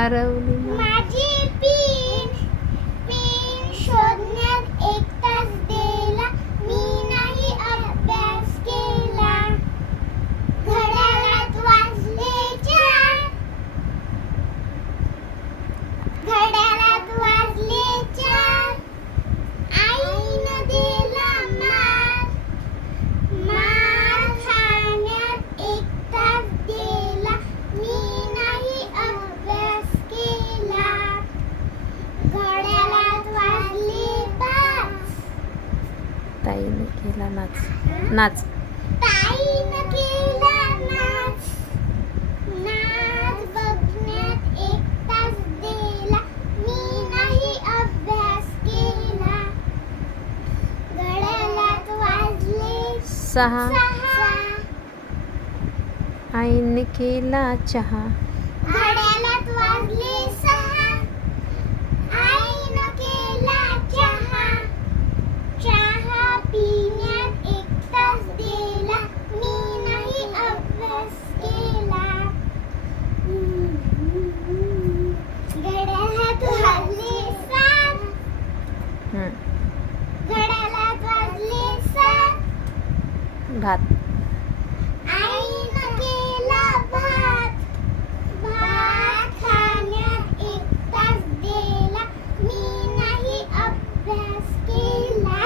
हरवली माझी pin pin शोधण्यात 1 तास गेला, मी नाही अभ्यास केला. घड्याळात वाजले 4, घड्याळात वाजले 4. आईनं दिला मार, मार खाण्यात 1 तास गेला, मी नाही अभ्यास केला. घड्याळात वाजले 5, ताईने केला नाच नाच ताईनं केला नाच, नाच बघण्यात 1 तास गेला, मी नाही अभ्यास केला. घड्याळात वाजले 6 आईने केला चहा. घड्याळात वाजले 6, आईनं केला चहा. चहा पिण्यात 1 तास गेला, मी नाही अभ्यास केला. घड्याळात वाजले 7, हम्म. घड्याळात वाजले 7. भात आईनं केला भात, भात खाण्यात 1 तास गेला, मी नाही अभ्यास केला.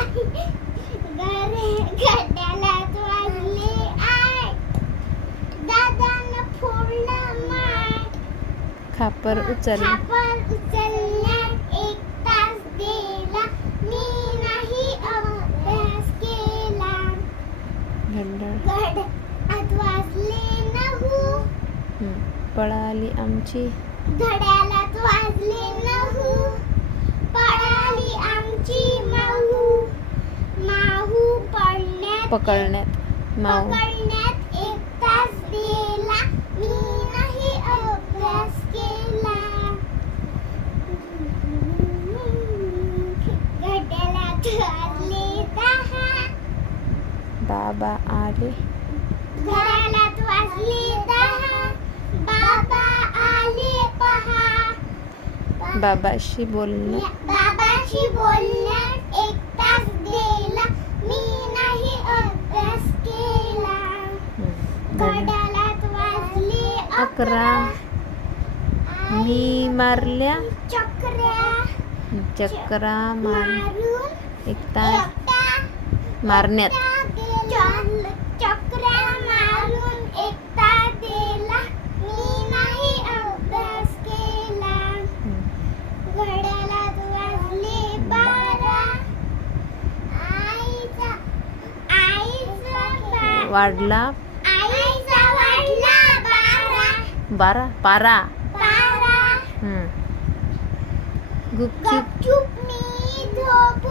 घड्याळात वाजले 8, दादानं फोडलं माठ. खापर उचल खापर उचलण्यात 1 तास गेला, मी नाही अभ्यास केला. घड्याळ घड्याळात वाजले 9, पळाली आमची घड्याळात वाजले 9, पळाली आमची माहू. माहू पकडण्यात माऊ पकडण्यात 1 तास गेला, मी नाही अभ्यास केला. घड्याळात वाजले 10, बाबा आले घड्याळात वाजले 10, बाबा आले पहा. बाबाशी बोलणं बाबाशी बोलण्यात 1 तास गेला, मी नाही अभ्यास केला. घड्याळात वाजले 11 मी मारल्या चक्रा मारून 1 तास मारण्यात चक्रा मारून 1 तास गेला, मी नाही अभ्यास केला. घड्याळात वाजले 12, आईचा वाढला आईचा वाढला 12, पारा 12. गुपचूप गपचूप मी झोप